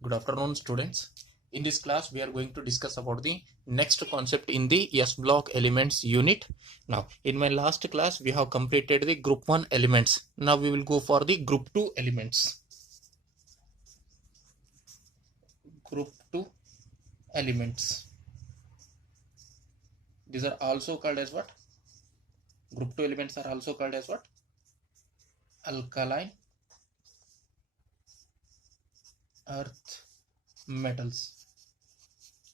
Good afternoon, students. In this class, we are going to discuss about the next concept in the S block elements unit. Now, in my last class, we have completed the group 1 elements. Now, we will go for the group 2 elements. Group 2 elements. These are also called as what? Group 2 elements are also called as what? Alkaline earth metals.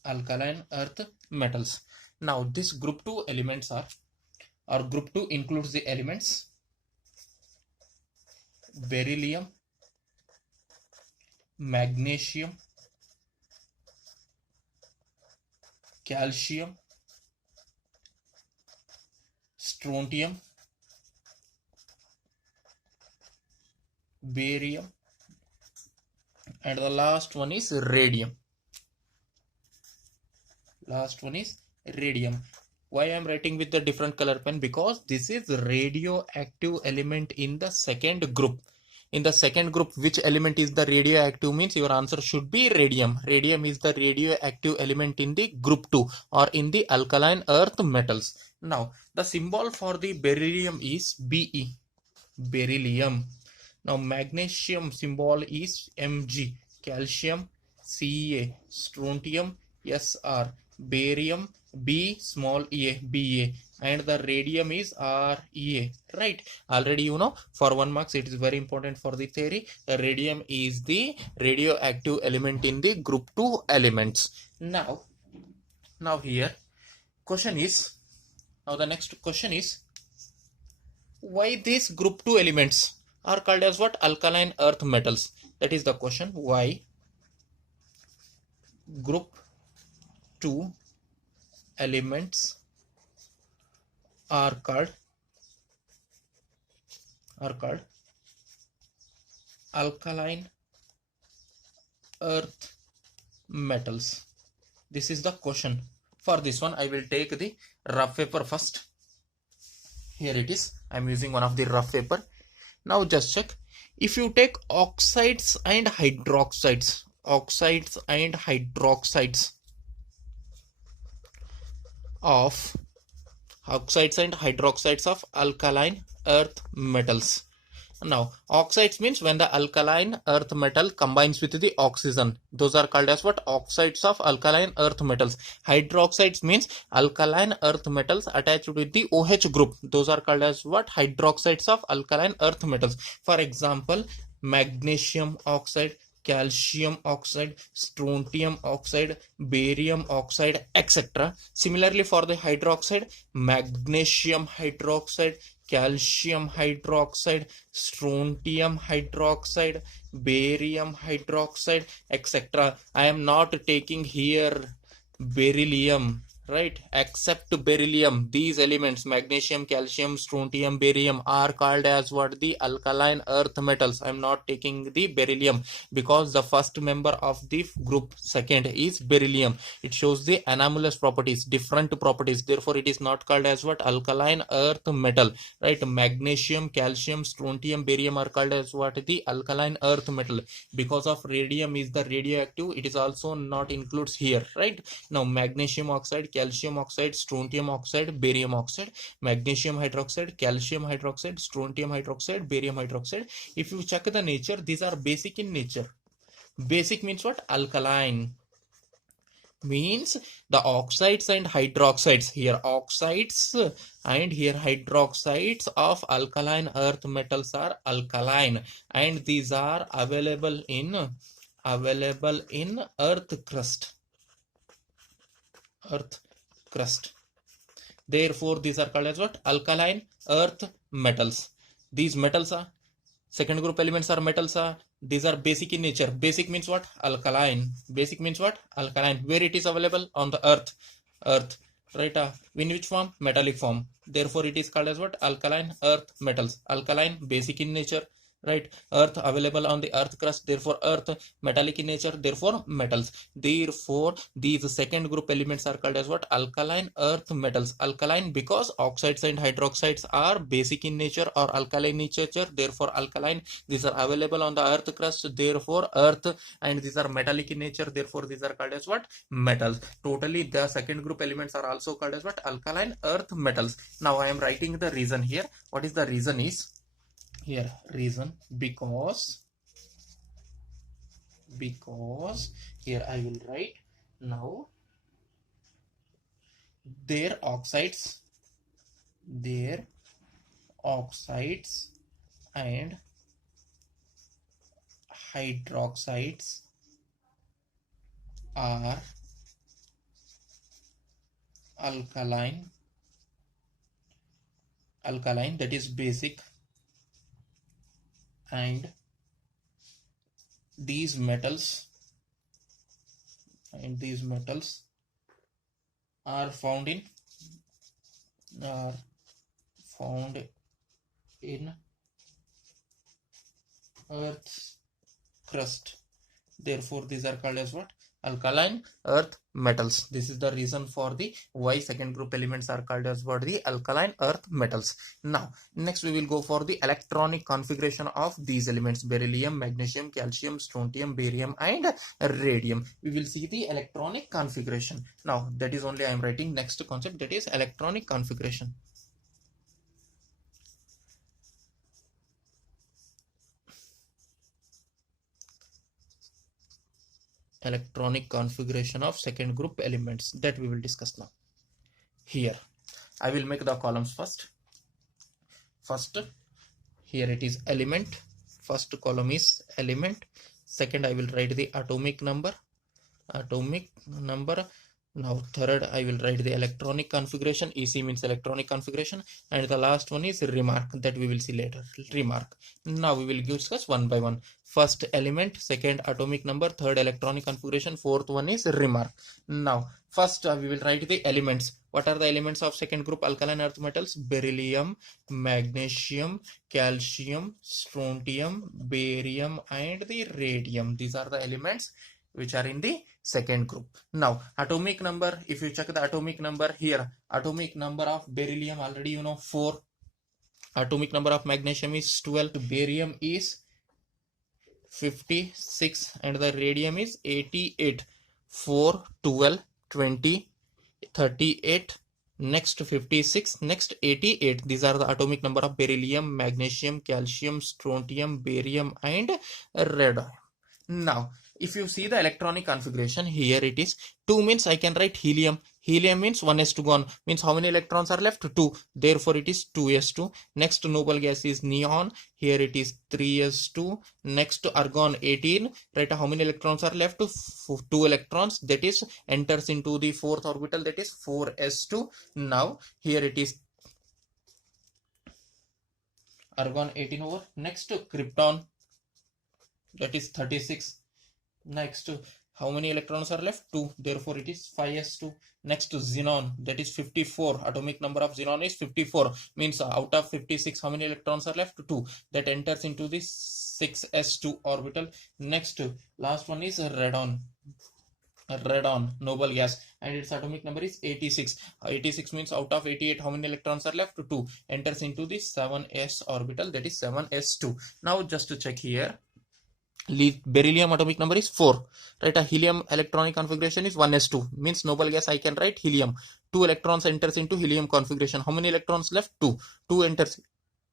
Alkaline earth metals. Now, this group 2 elements are, or group 2 includes the elements beryllium, magnesium, calcium, strontium, barium, and the last one is radium. Why I am writing with the different color pen? Because this is radioactive element in the second group. In the second group, which element is the radioactive means your answer should be radium. Radium is the radioactive element in the group 2 or in the alkaline earth metals. Now, the symbol for the beryllium is Be. Beryllium. Now, magnesium symbol is Mg. Calcium Ca. Strontium Sr. Barium B small a, Ba, and the radium is Re, right? Already you know, for 1 marks it is very important for the theory. The radium is the radioactive element in the group 2 elements. Now here question is, now the next question is, why these group 2 elements are called as what? Alkaline earth metals. That is the question. Why group 2 elements are called alkaline earth metals? This is the question. For this one, I will take the rough paper first. Here it is. I am using one of the rough paper. Now just check. If you take oxides and hydroxides of alkaline earth metals. Now, oxides means when the alkaline earth metal combines with the oxygen. Those are called as what? Oxides of alkaline earth metals. Hydroxides means alkaline earth metals attached with the OH group. Those are called as what? Hydroxides of alkaline earth metals. For example, magnesium oxide, calcium oxide, strontium oxide, barium oxide, etc. Similarly, for the hydroxide, magnesium hydroxide, calcium hydroxide, strontium hydroxide, barium hydroxide, etc. I am not taking here beryllium, right? Except beryllium. These elements, magnesium, calcium, strontium, barium, are called as what? The alkaline earth metals. I am not taking the beryllium because the first member of the group second is beryllium. It shows the anomalous properties, different properties. Therefore, it is not called as what? Alkaline earth metal, right? Magnesium, calcium, strontium, barium are called as what? The alkaline earth metal. Because of radium is the radioactive, it is also not includes here, right? Now, magnesium oxide, calcium oxide, strontium oxide, barium oxide, magnesium hydroxide, calcium hydroxide, strontium hydroxide, barium hydroxide. If you check the nature, these are basic in nature. Basic means what? Alkaline. Means the oxides and hydroxides, here oxides and here hydroxides of alkaline earth metals are alkaline, and these are available in earth crust. Therefore, these are called as what? Alkaline earth metals. These metals are, second group elements are metals are, these are basic in nature. Basic means what? Alkaline. Basic means what? Alkaline. Where it is available? On the earth, right? In which form? Metallic form. Therefore, it is called as what? Alkaline earth metals. Alkaline, basic in nature. right? Earth available on the earth crust, therefore earth metallic in nature, therefore metals. Therefore these second group elements are called as what? Alkaline earth metals. Alkaline because oxides and hydroxides are basic in nature or alkaline in nature, therefore alkaline. These are available on the earth crust, therefore earth, and these are metallic in nature, therefore these are called as what? Metals. Totally the second group elements are also called as what? Alkaline earth metals. Now I am writing the reason here. What is the reason is here? Reason because here I will write now their oxides and hydroxides are alkaline, that is basic, and these metals are found in Earth's crust, therefore these are called as what? Alkaline earth metals. This is the reason for the why second group elements are called as what? The alkaline earth metals. Now next we will go for the electronic configuration of these elements: beryllium, magnesium, calcium, strontium, barium and radium. We will see the electronic configuration. Now that is only I am writing next concept, that is electronic configuration. Electronic configuration of second group elements, that we will discuss now. Here I will make the columns first. Here it is element. First column is element. Second I will write the atomic number. Now third I will write the electronic configuration. EC means electronic configuration, and the last one is remark, that we will see later. Remark. Now we will discuss one by one. First element, second atomic number, third electronic configuration, fourth one is remark. Now first we will write the elements. What are the elements of second group alkaline earth metals? Beryllium, magnesium, calcium, strontium, barium and the radium. These are the elements which are in the second group. Now atomic number, if you check the atomic number here, atomic number of beryllium already you know 4, atomic number of magnesium is 12, barium is 56 and the radium is 88. 4, 12, 20, 38, next 56, next 88. These are the atomic number of beryllium, magnesium, calcium, strontium, barium and radium. Now if you see the electronic configuration, here it is 2 means I can write helium. Helium means 1s2 gone, means how many electrons are left? 2, therefore it is 2s2. Next noble gas is neon, here it is 3s2. Next argon 18, right? How many electrons are left? 2 electrons, that is enters into the fourth orbital, that is 4s2. Now here it is argon 18 over. Next krypton, that is 36. Next how many electrons are left? 2, therefore it is 5s2. Next xenon, that is 54. Atomic number of xenon is 54, means out of 56 how many electrons are left? 2, that enters into the 6s2 orbital. Next last one is radon, noble gas, and its atomic number is 86. 86 means out of 88 how many electrons are left? 2, enters into the 7s orbital, that is 7s2. Now just to check here, beryllium atomic number is 4, right? A helium electronic configuration is 1s2, means noble gas I can write helium. 2 electrons enters into helium configuration. How many electrons left? 2 enters,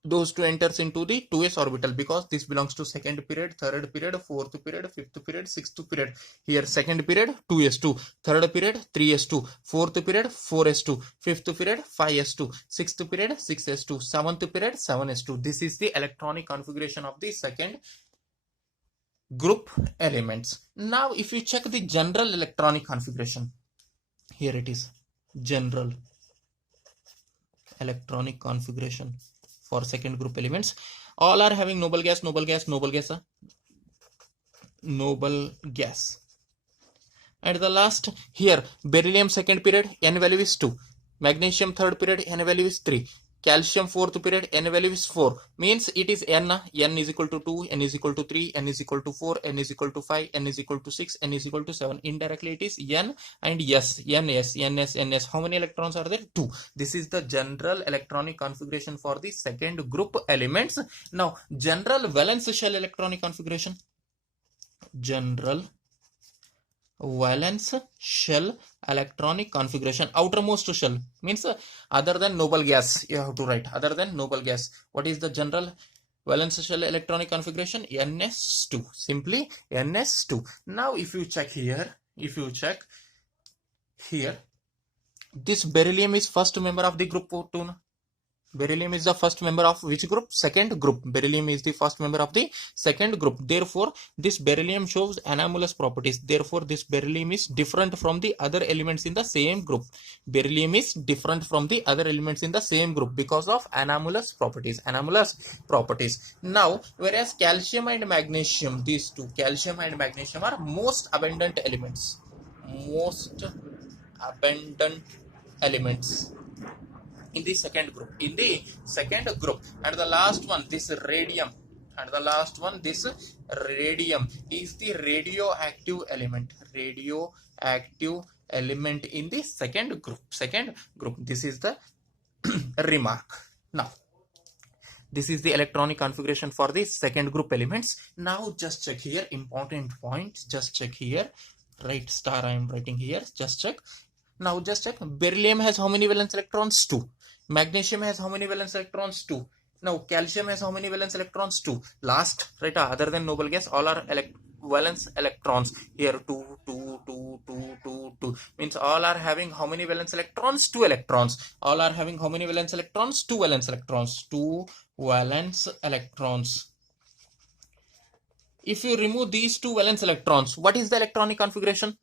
those 2 enters into the 2s orbital, because this belongs to second period, third period, fourth period, fifth period, sixth period. Here second period 2s2, third period 3s2, fourth period 4s2, fifth period 5s2, sixth period 6s2, seventh period 7s2. This is the electronic configuration of the second group elements. Now if you check the general electronic configuration, here it is general electronic configuration for second group elements. All are having noble gas, and the last here beryllium second period n value is 2, magnesium third period n value is 3, calcium fourth period, n value is 4, means it is n is equal to 2, n is equal to 3, n is equal to 4, n is equal to 5, n is equal to 6, n is equal to 7. Indirectly it is n and s, ns. How many electrons are there? 2. This is the general electronic configuration for the second group elements. Now general valence shell electronic configuration. General valence shell electronic configuration. Outermost shell means other than noble gas. You have to write other than noble gas. What is the general valence shell electronic configuration? ns2. Simply ns2. Now if you check here, this beryllium is first member of the group 2. Beryllium is the first member of which group? Second group. Beryllium is the first member of the second group. Therefore, this beryllium shows anomalous properties. Therefore, this beryllium is different from the other elements in the same group. Beryllium is different from the other elements in the same group because of anomalous properties. Now, whereas calcium and magnesium, these two, calcium and magnesium, are most abundant elements. In the second group, and the last one, this radium, is the radioactive element in the second group. This is the remark. Now this is the electronic configuration for the second group elements. Now just check here, important point, just check here, right star I am writing here, just check. Now just check, beryllium has how many valence electrons? 2. Magnesium has how many valence electrons? 2. Now calcium has how many valence electrons? 2. Last, right, other than noble gas, all are valence electrons. Here 2, 2, 2, 2, 2, 2, means all are having how many valence electrons? 2 electrons. All are having how many valence electrons? 2 valence electrons. 2 valence electrons. If you remove these 2 valence electrons, what is the electronic configuration?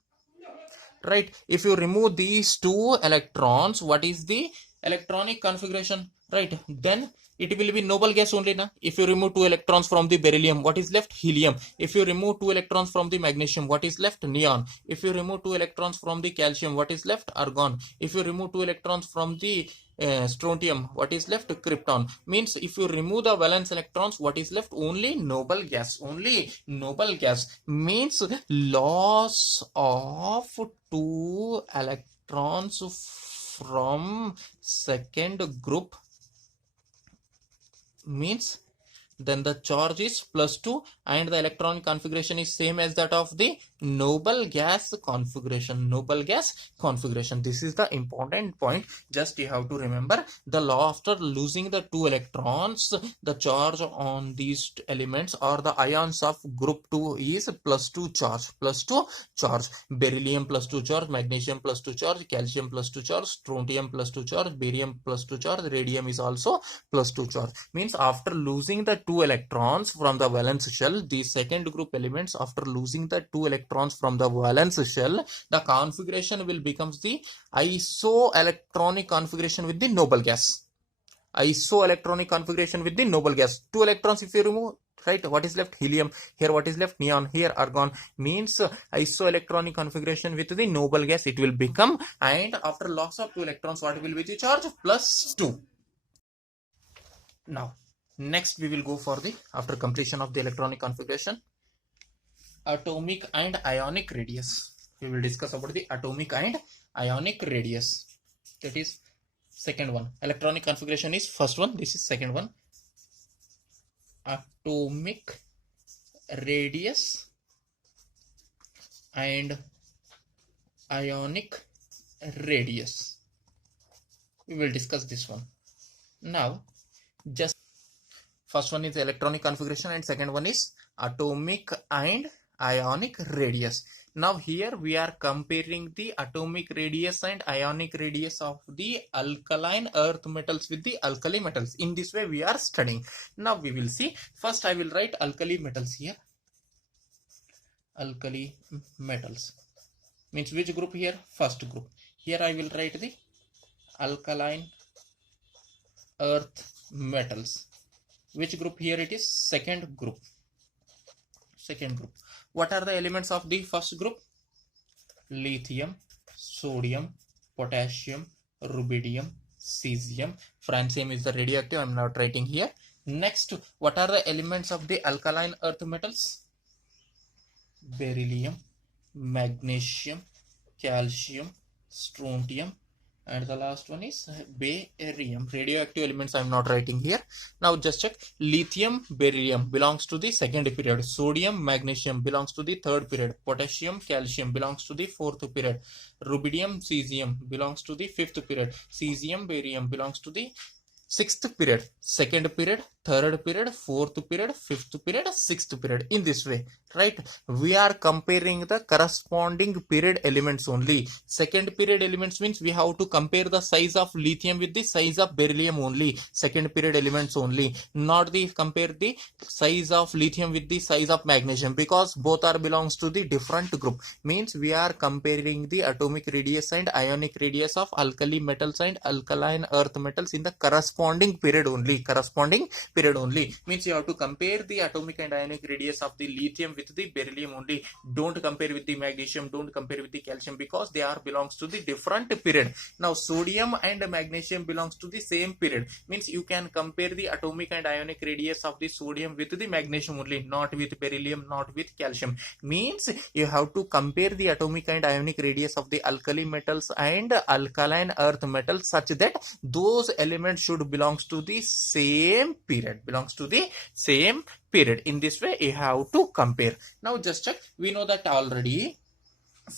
Right, if you remove these 2 electrons, what is the electronic configuration? Right, then it will be noble gas only na. If you remove 2 electrons from the beryllium, what is left? Helium. If you remove 2 electrons from the magnesium, what is left? Neon. If you remove 2 electrons from the calcium, what is left? Argon. If you remove 2 electrons from the strontium, what is left? Krypton. Means if you remove the valence electrons, what is left? Only noble gas. Means loss of 2 electrons from second group, means then the charge is +2 and the electron configuration is same as that of the noble gas configuration. This is the important point. Just you have to remember the law. After losing the 2 electrons, the charge on these elements or the ions of group 2 is +2 charge. Beryllium +2 charge, magnesium +2 charge, calcium +2 charge, strontium +2 charge, barium +2 charge, radium is also +2 charge. Means after losing the 2 electrons from the valence shell, the second group elements, after losing the 2 electrons from the valence shell, the configuration will becomes the isoelectronic configuration with the noble gas. 2 electrons if you remove, right, what is left? Helium. Here what is left? Neon. Here argon. Means isoelectronic configuration with the noble gas it will become, and after loss of 2 electrons, what will be the charge? +2. Now next we will go for the, after completion of the electronic configuration, atomic and ionic radius. We will discuss about the atomic and ionic radius. That is second one. Electronic configuration is first one, this is second one. Atomic radius and ionic radius. We will discuss this one. Now just first one is electronic configuration and second one is atomic and ionic radius. Now here we are comparing the atomic radius and ionic radius of the alkaline earth metals with the alkali metals. In this way we are studying. Now we will see. First I will write alkali metals here. Alkali metals means which group here? First group. Here I will write the alkaline earth metals. Which group here it is? Second group. What are the elements of the first group? Lithium, sodium, potassium, rubidium, cesium. Francium is the radioactive. I'm not writing here. Next, what are the elements of the alkaline earth metals? Beryllium, magnesium, calcium, strontium, and the last one is barium. Radioactive elements I'm not writing here. Now just check. Lithium, beryllium belongs to the second period. Sodium, magnesium belongs to the third period. Potassium, calcium belongs to the fourth period. Rubidium, cesium belongs to the fifth period. Cesium, barium belongs to the sixth period, second period, third period, fourth period, fifth period, sixth period. In this way, right? We are comparing the corresponding period elements only. Second period elements means we have to compare the size of lithium with the size of beryllium only. Second period elements only, not the compare the size of lithium with the size of magnesium, because both are belongs to the different group. Means we are comparing the atomic radius and ionic radius of alkali metals and alkaline earth metals in the corresponding period only. Means you have to compare the atomic and ionic radius of the lithium with the beryllium only. Don't compare with the magnesium, don't compare with the calcium, because they are belongs to the different period. Now sodium and magnesium belongs to the same period. Means you can compare the atomic and ionic radius of the sodium with the magnesium only, not with beryllium, not with calcium. Means you have to compare the atomic and ionic radius of the alkali metals and alkaline earth metals such that those elements should belongs to the same period. In this way you have to compare. Now just check. We know that already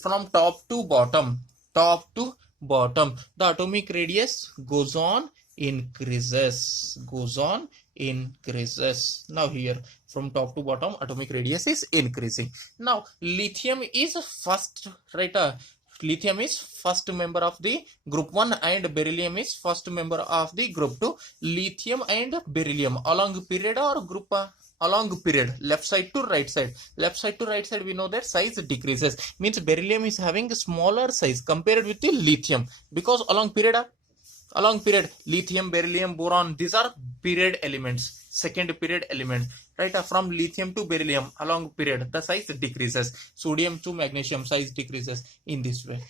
from top to bottom, the atomic radius goes on increases. Now here from top to bottom atomic radius is increasing. Now lithium is first, right? Lithium is first member of the group 1 and beryllium is first member of the group 2. Lithium and beryllium along period or group along period, left side to right side, we know that size decreases. Means beryllium is having a smaller size compared with the lithium, because along period lithium, beryllium, boron, these are period elements, second period element, right? From lithium to beryllium along period the size decreases. Sodium to magnesium size decreases. In this way,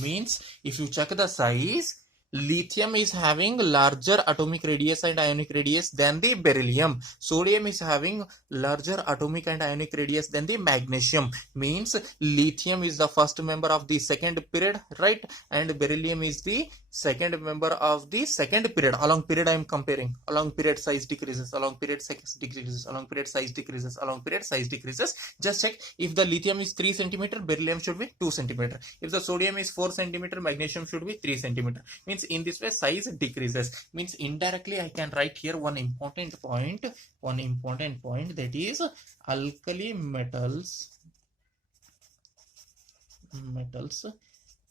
means if you check the size, lithium is having larger atomic radius and ionic radius than the beryllium. Sodium is having larger atomic and ionic radius than the magnesium. Means lithium is the first member of the second period, right? And beryllium is the second member of the second period. Along period I am comparing. Along period size decreases, along period size decreases, along period size decreases, along period size decreases. Just check. If the lithium is 3 cm, beryllium should be 2 cm. If the sodium is 4 cm, magnesium should be 3 cm. Means in this way size decreases. Means indirectly I can write here one important point, that is alkali metals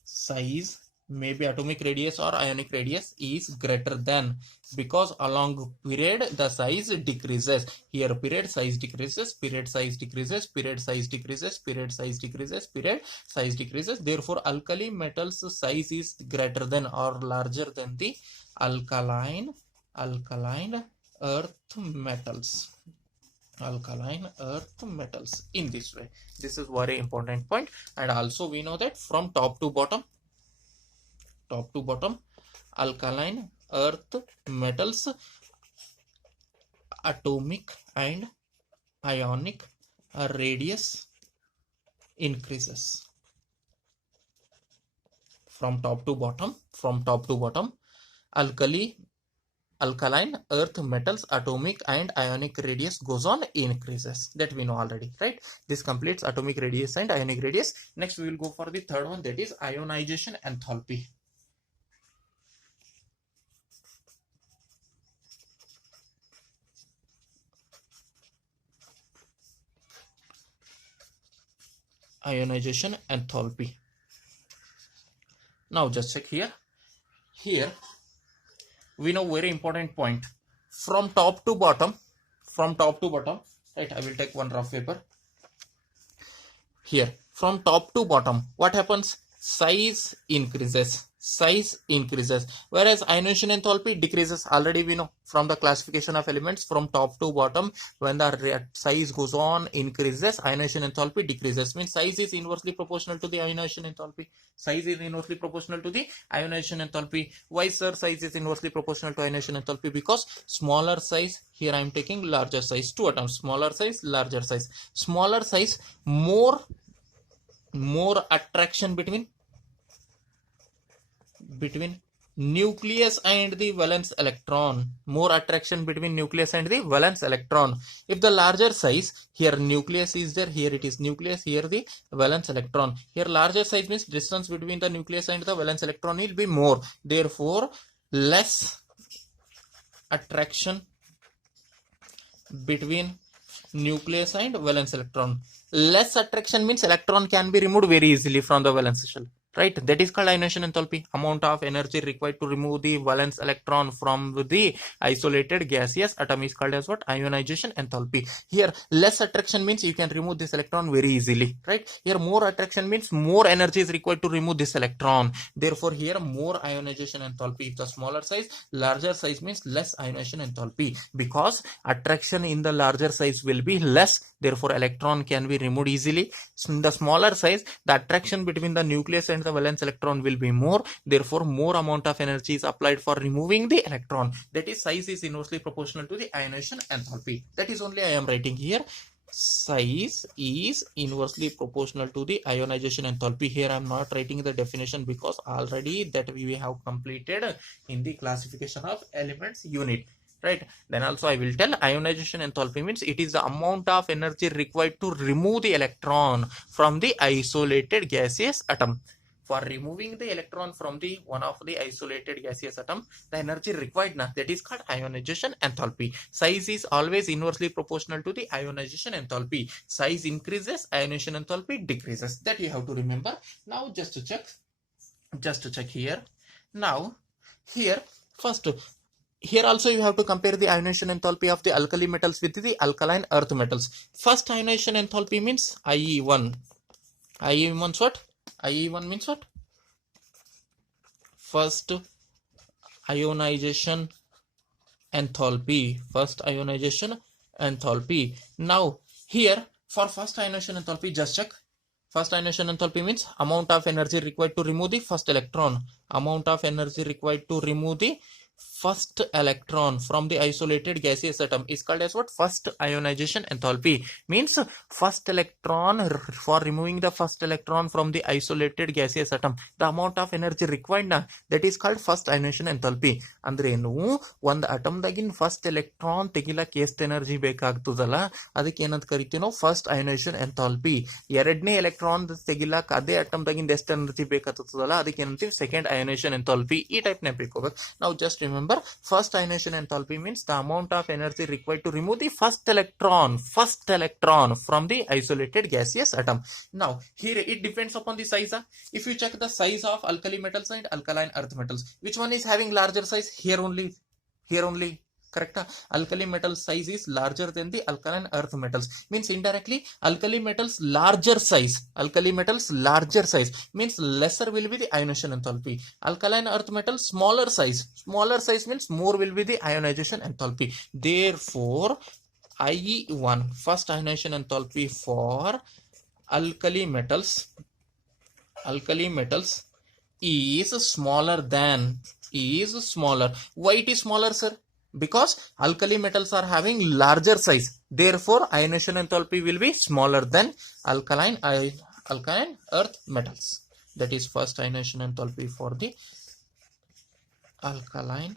size, maybe atomic radius or ionic radius, is greater than, because along period the size decreases. Here period size decreases, period size decreases, period size decreases, period size decreases, period size decreases. Therefore alkali metals size is greater than or larger than the alkaline earth metals. In this way, this is very important point. And also we know that from top to bottom alkaline earth metals atomic and ionic radius increases. From top to bottom alkaline earth metals atomic and ionic radius goes on increases. That we know already, right? This completes atomic radius and ionic radius. Next we will go for the third one, that is ionization enthalpy. Ionization enthalpy. Now just check here we know very important point. From top to bottom, right? I will take one rough paper here. From top to bottom, what happens? Size increases. size increases, whereas ionization enthalpy decreases. Already we know from the classification of elements from top to bottom, when the size goes on increases, ionization enthalpy decreases. Means size is inversely proportional to the ionization enthalpy. Size is inversely proportional to the ionization enthalpy. Why, sir, size is inversely proportional to ionization enthalpy? Because smaller size, here I am taking larger size, two atoms, smaller size, larger size. Smaller size, more attraction between nucleus and the valence electron. More attraction between nucleus and the valence electron. If the larger size, here nucleus is there, here it is nucleus, here the valence electron. Here larger size means distance between the nucleus and the valence electron will be more. Therefore, less attraction between nucleus and valence electron. Less attraction means electron can be removed very easily from the valence shell. Right, that is called ionization enthalpy. Amount of energy required to remove the valence electron from the isolated gaseous atom is called as what? Ionization enthalpy. Here less attraction means you can remove this electron very easily. Right, here more attraction means more energy is required to remove this electron. Therefore here more ionization enthalpy. If the smaller size, larger size means less ionization enthalpy, because attraction in the larger size will be less. Therefore electron can be removed easily. So in the smaller size, the attraction between the nucleus and the valence electron will be more. Therefore more amount of energy is applied for removing the electron. That is, size is inversely proportional to the ionization enthalpy. That is only I am writing here. Size is inversely proportional to the ionization enthalpy. Here I am not writing the definition because already that we have completed in the classification of elements unit. Right, then also I will tell ionization enthalpy means it is the amount of energy required to remove the electron from the isolated gaseous atom. For removing the electron from the one of the isolated gaseous atom, the energy required now, that is called ionization enthalpy. Size is always inversely proportional to the ionization enthalpy. Size increases, ionization enthalpy decreases. That you have to remember. Now just to check here. Now here first, here also you have to compare the ionization enthalpy of the alkali metals with the alkaline earth metals. First ionization enthalpy means IE1. IE1 means what? IE1 means what? First ionization enthalpy. First ionization enthalpy. Now here for first ionization enthalpy, just check. First ionization enthalpy means amount of energy required to remove the first electron. Amount of energy required to remove the first electron from the isolated gaseous atom is called as what? First ionization enthalpy. Means first electron, for removing the first electron from the isolated gaseous atom, the amount of energy required na, that is called first ionization enthalpy. ಅಂದ್ರೆ ಏನು, ಒಂದು ಅಟಮ್ದಾಗಿನ first electron ತೆಗಿಲಕ್ಕೆ ಎಷ್ಟು energy ಬೇಕಾಗ್ತದಲ್ಲ ಅದಕ್ಕೆ ಏನಂತ ಕರಿತೀವಿ ನಾವು? First ionisation enthalpy. ಎರಡನೇ electron ತೆಗಿಲಕ್ಕೆ ಅದೇ ಅಟಮ್ದಾಗಿಂದ ಎಷ್ಟು ಎನರ್ಜಿ ಬೇಕಾಗ್ತದಲ್ಲ ಅದಕ್ಕೆ ಏನಂತೀವಿ? Second ionisation enthalpy. ಈ ಟೈಪ್ ನೆನಪಿಟ್ಕೋಬೇಕು ನಾವು. Just remember, first ionisation enthalpy means the amount of energy required to remove the first electron from the isolated gaseous atom. Now here it depends upon the size. If you check the size of alkali metals and alkaline earth metals, which one is having larger size? Here only, correct? Alkali metal size is larger than the alkaline earth metals. Means indirectly alkali metals larger size means lesser will be the ionization enthalpy. Alkaline earth metals smaller size means more will be the ionization enthalpy. Therefore IE1, first ionization enthalpy for alkali metals is smaller. Why it is smaller, sir? Because alkali metals are having larger size, therefore ionization enthalpy will be smaller than alkaline earth metals. That is first ionization enthalpy for the alkaline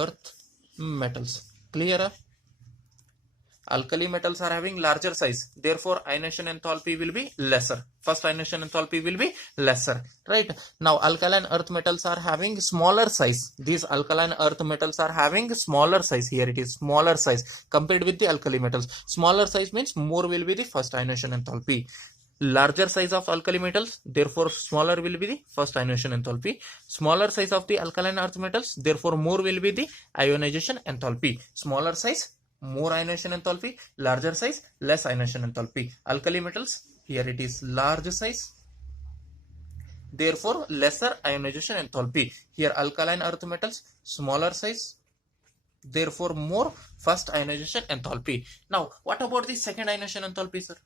earth metals. Clear? Alkali metals are having larger size, therefore ionization enthalpy will be lesser. First ionization enthalpy will be lesser, right? Now alkaline earth metals are having smaller size. These alkaline earth metals are having smaller size. Here it is smaller size compared with the alkali metals. Smaller size means more will be the first ionization enthalpy. Larger size of alkali metals, therefore smaller will be the first ionization enthalpy. Smaller size of the alkaline earth metals, therefore more will be the ionization enthalpy. Smaller size, more ionization enthalpy. Larger size, less ionization enthalpy. Alkali metals, here it is large size. therefore lesser ionization enthalpy. Here alkaline earth metals, smaller size, therefore more first ionization enthalpy. Now what about the second ionization enthalpy, sir?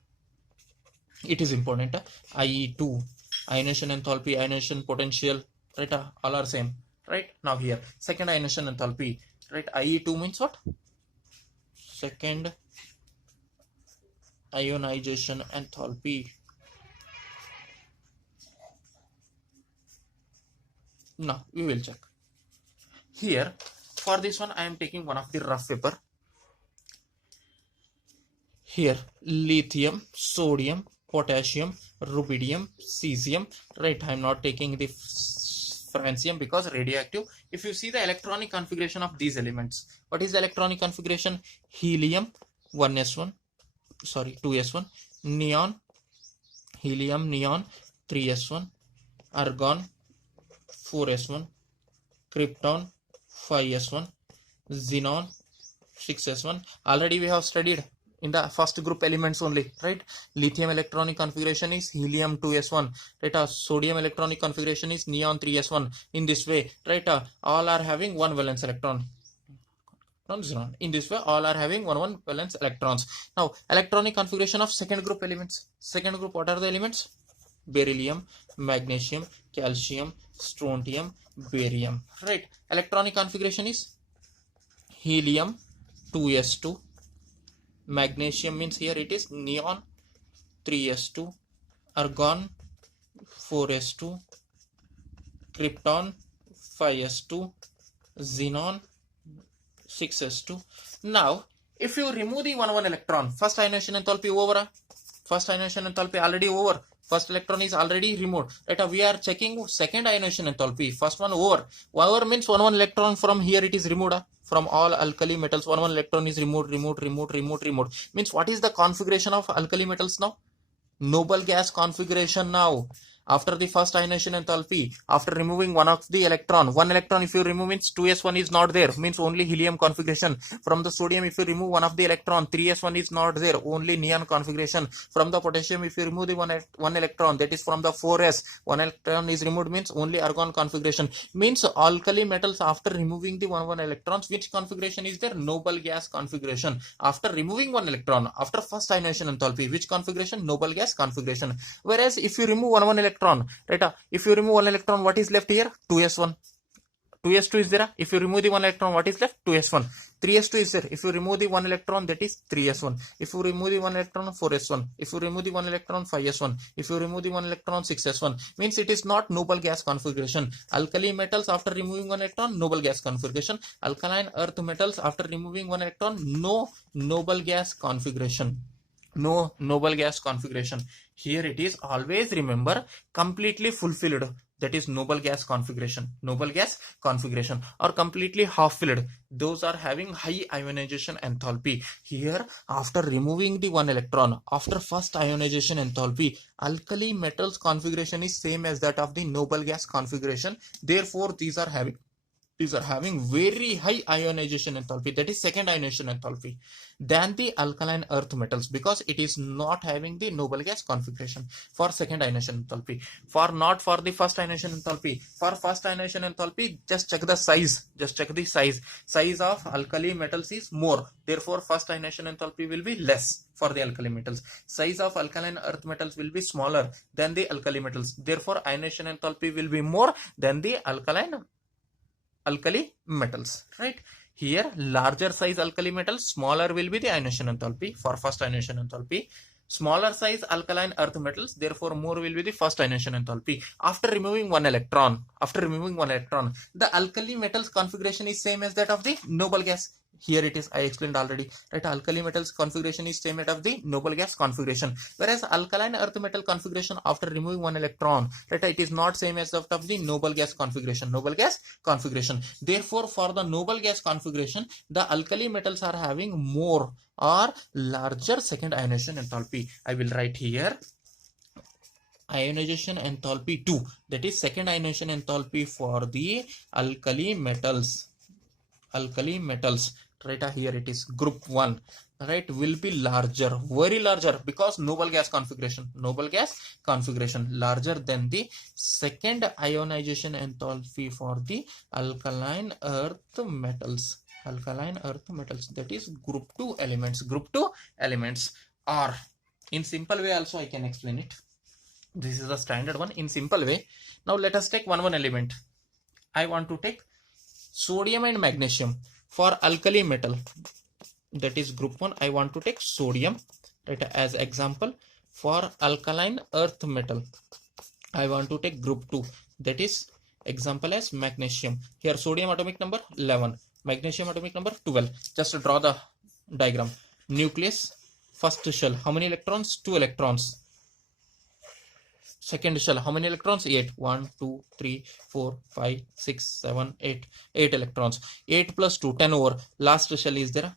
It is important. IE2, ionization enthalpy, ionization potential, right? All are same, right? Now here second ionization enthalpy, right? IE2 means what? Second ionization enthalpy. Now we will check. Here for this one I am taking one of the rough paper. Here lithium, sodium, potassium, rubidium, cesium, right? I am not taking the francium because radioactive. If you see the electronic configuration of these elements, what is the electronic configuration? Helium 1s1, sorry 2s1, neon, helium, neon 3s1, argon 4s1, krypton 5s1, xenon 6s1. Already we have studied in the first group elements only, right? Lithium electronic configuration is helium 2s1, right? Sodium electronic configuration is neon 3s1. In this way, right? All are having one valence electron. In this way, all are having one valence electrons. Now, electronic configuration of second group elements. Second group, what are the elements? Beryllium, magnesium, calcium, strontium, barium, right? Electronic configuration is helium 2s2, magnesium means here it is neon 3s2, argon 4s2, krypton 5s2, xenon 6s2. Now if you remove the one electron, first ionization enthalpy over. First ionization enthalpy already over. First electron is already removed, right? We are checking second ionization enthalpy. First one over. Over means one electron from here it is removed. From all alkali metals, one electron is removed. Means what is the configuration of alkali metals now? Noble gas configuration now. After the first ionization enthalpy, after removing one of the electron, one electron if you remove means 2s1 is not there, means only helium configuration. From the sodium if you remove one of the electron, 3s1 is not there, only neon configuration. From the potassium if you remove the one electron, that is from the 4s, one electron is removed, means only argon configuration. Means alkali metals after removing the one electrons, which configuration is there? Noble gas configuration. After removing one electron, after first ionization enthalpy, which configuration? Noble gas configuration. Whereas if you remove one electron, right? If you remove one electron, what is left here? 2s1. 2s2 is there. If you remove the one electron, what is left? 2s1. 3s2 is there. If you remove the one electron, that is 3s1. If you remove the one electron, 4s1. If you remove the one electron, 5s1. If you remove the one electron, 6s1. Means it is not noble gas configuration. Alkali metals after removing one electron, noble gas configuration. Alkaline earth metals after removing one electron, no noble gas configuration. No noble gas configuration. Here it is, always remember, completely fulfilled, that is noble gas configuration. Noble gas configuration, or completely half filled, those are having high ionization enthalpy. Here after removing the one electron, after first ionization enthalpy, alkali metals configuration is same as that of the noble gas configuration. Therefore these are having very high ionization enthalpy, that is second ionization enthalpy, than the alkaline earth metals, because it is not having the noble gas configuration for second ionization enthalpy. Not for the first ionization enthalpy. For first ionization enthalpy, just check the size. Size of alkali metals is more. Therefore, first ionization enthalpy will be less for the alkali metals. Size of alkaline earth metals will be smaller than the alkali metals. Therefore, ionization enthalpy will be more than the alkali metals, right? Here larger size alkali metals, smaller will be the ionization enthalpy for first ionization enthalpy. Smaller size alkaline earth metals, therefore more will be the first ionization enthalpy. After removing one electron, the alkali metals configuration is same as that of the noble gas. Here it is, I explained already, right? Alkali metals configuration is same as of the noble gas configuration, whereas alkaline earth metal configuration after removing one electron, right, it is not same as that of the noble gas configuration. Therefore, for the noble gas configuration, the alkali metals are having more or larger second ionization enthalpy. I will write here ionization enthalpy 2, that is second ionization enthalpy for the alkali metals, right? Here it is group 1, right, will be larger, very larger, because noble gas configuration larger than the second ionization enthalpy for the alkaline earth metals, that is group 2 elements. Or in simple way also I can explain it. This is the standard one in simple way. Now let us take one element. I want to take sodium and magnesium for alkali metal, that is group 1. I want to take sodium, right, as example. For alkaline earth metal I want to take group 2, that is example as magnesium. Here sodium atomic number 11, magnesium atomic number 12. Just draw the diagram. Nucleus, first shell, how many electrons? 2 electrons. Second shell, how many electrons? 8. 1 2 3 4 5 6 7 8. 8 electrons. 8 plus 2, 10 over. Last shell is there.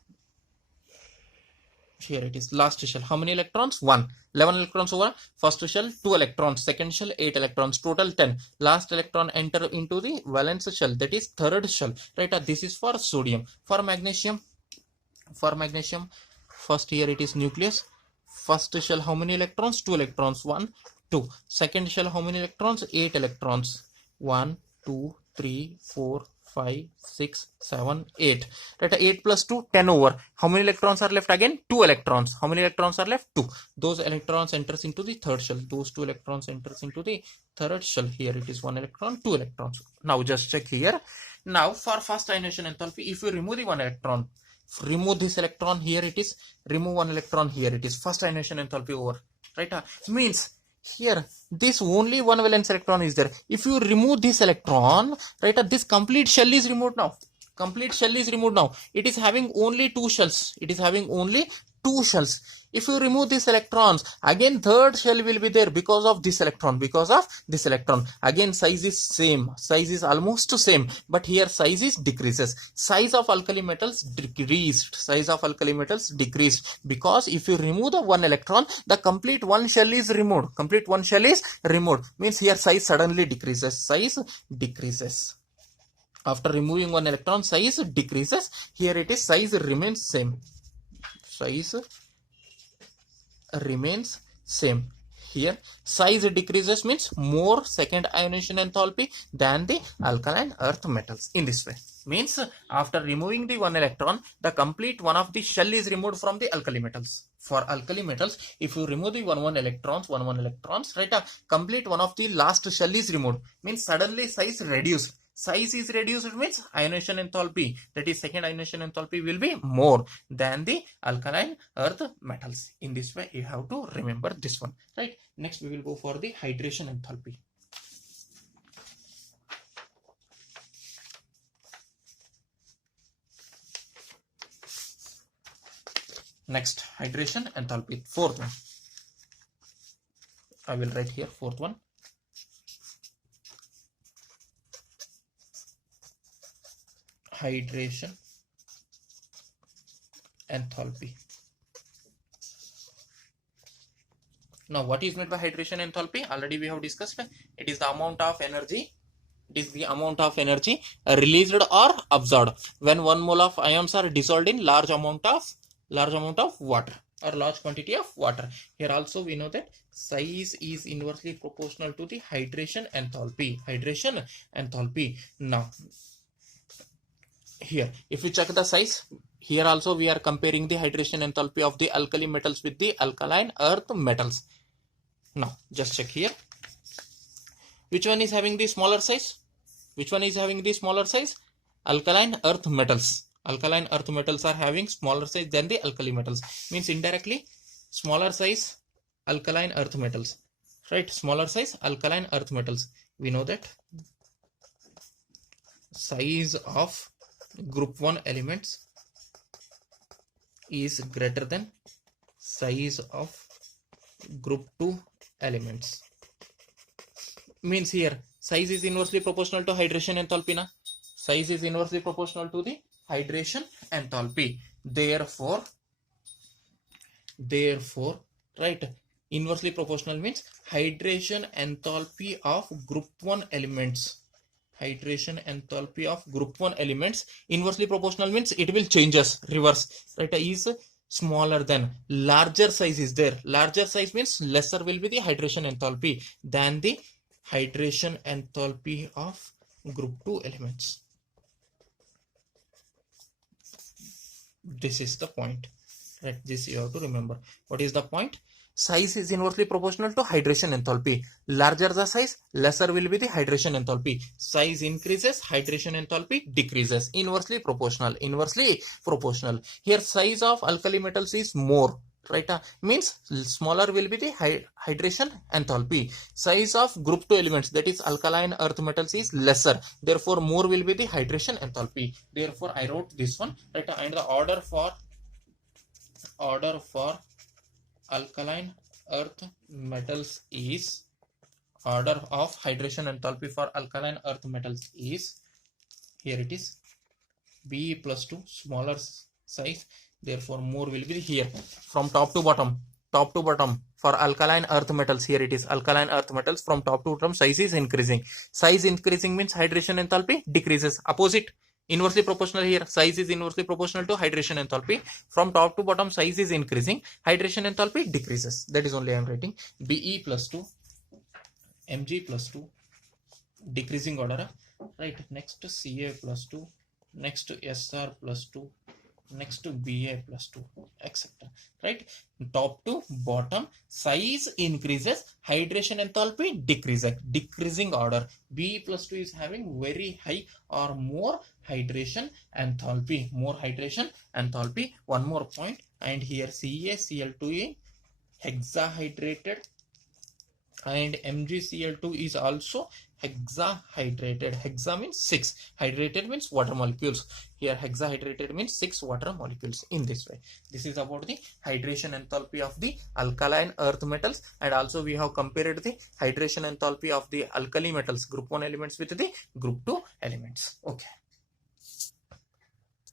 Here it is, last shell. How many electrons? 1. 11 electrons over. First shell 2 electrons, second shell 8 electrons, total 10. Last electron enter into the valence shell, that is third shell, right? This is for sodium. For magnesium, first here it is nucleus. First shell, how many electrons? 2 electrons. 1 2. Second shell, how many electrons? 8 electrons. 1 2 3 4 5 6 7 8. Right, 8 plus 2, 10 over. How many electrons are left? Again 2 electrons. How many electrons are left? 2. Those electrons enters into the third shell. Those 2 electrons enters into the third shell. Here it is 1 electron, 2 electrons. Now just check here. Now for first ionization enthalpy, if you remove the 1 electron, remove this electron, here it is, remove 1 electron, here it is, first ionization enthalpy over, right? Means here this only one valence electron is there. If you remove this electron, right, this complete shell is removed now. It is having only 2 shells. If you remove these electrons, again third shell will be there because of this electron. Again size is almost same, but here size is decreases. Size of alkali metals decreased, because if you remove the 1 electron, the complete one shell is removed. Means here size suddenly decreases. After removing 1 electron, size decreases. Here it is, size remains same. Here size decreases means more second ionization enthalpy than the alkaline earth metals. In this way, means after removing the 1 electron, the complete one of the shell is removed from the alkali metals. For alkali metals, if you remove the 1 electrons, right, complete one of the last shell is removed, means suddenly size reduced. Size is reduced means ionization enthalpy, that is second ionization enthalpy, will be more than the alkaline earth metals. In this way you have to remember this one, right? Next we will go for the hydration enthalpy. Next, hydration enthalpy, fourth one. I will write here fourth one. Hydration enthalpy. Now what is meant by hydration enthalpy? Already we have discussed. It is the amount of energy released or absorbed when 1 mole of ions are dissolved in large amount of water or large quantity of water. Here also we know that size is inversely proportional to the hydration enthalpy. Now here if we check the size, here also we are comparing the hydration enthalpy of the alkali metals with the alkaline earth metals. Now just check here, which one is having the smaller size? Alkaline earth metals. Alkaline earth metals are having smaller size than the alkali metals, means indirectly smaller size alkaline earth metals, right? We know that size of group 1 elements is greater than size of group 2 elements. Means here size is inversely proportional to hydration enthalpy na? Size is inversely proportional to the hydration enthalpy. Therefore, right, inversely proportional means hydration enthalpy of group 1 elements hydration enthalpy of group 1 elements. Inversely proportional means it will changes reverse, right? Is smaller than, larger size is there. Larger size means lesser will be the hydration enthalpy than the hydration enthalpy of group 2 elements. This is the point, right? This you have to remember. What is the point? Size is inversely proportional to hydration enthalpy. Larger the size, lesser will be the hydration enthalpy. Size increases, hydration enthalpy decreases. Inversely proportional. Inversely proportional. Here size of alkali metals is more, right? Means smaller will be the hydration enthalpy. Size of group 2 elements, that is alkaline earth metals, is lesser. Therefore more will be the hydration enthalpy. Therefore I wrote this one, right? And the order for alkaline earth metals is, order of hydration enthalpy for alkaline earth metals is, here it is, Be plus 2, smaller size, therefore more will be here. From top to bottom for alkaline earth metals, here it is alkaline earth metals, from top to bottom size is increasing. Size increasing means hydration enthalpy decreases. Opposite, inversely proportional, here size is inversely proportional to hydration enthalpy. From top to bottom size is increasing, hydration enthalpy decreases. That is only I am writing. Be plus 2, Mg plus 2, decreasing order, right? Next Ca plus 2, next Sr plus 2, next to Ba plus 2, etc. Right? Top to bottom size increases, hydration enthalpy decreases. Decreasing order. Be plus 2 is having very high or more hydration enthalpy. More hydration enthalpy. One more point. And here CaCl2 hexahydrated, and MgCl2 is also hexahydrated. Hexa means 6, hydrated means water molecules. Here hexahydrated means 6 water molecules. In this way, this is about the hydration enthalpy of the alkaline earth metals, and also we have compared the hydration enthalpy of the alkali metals, group 1 elements, with the group 2 elements. Okay.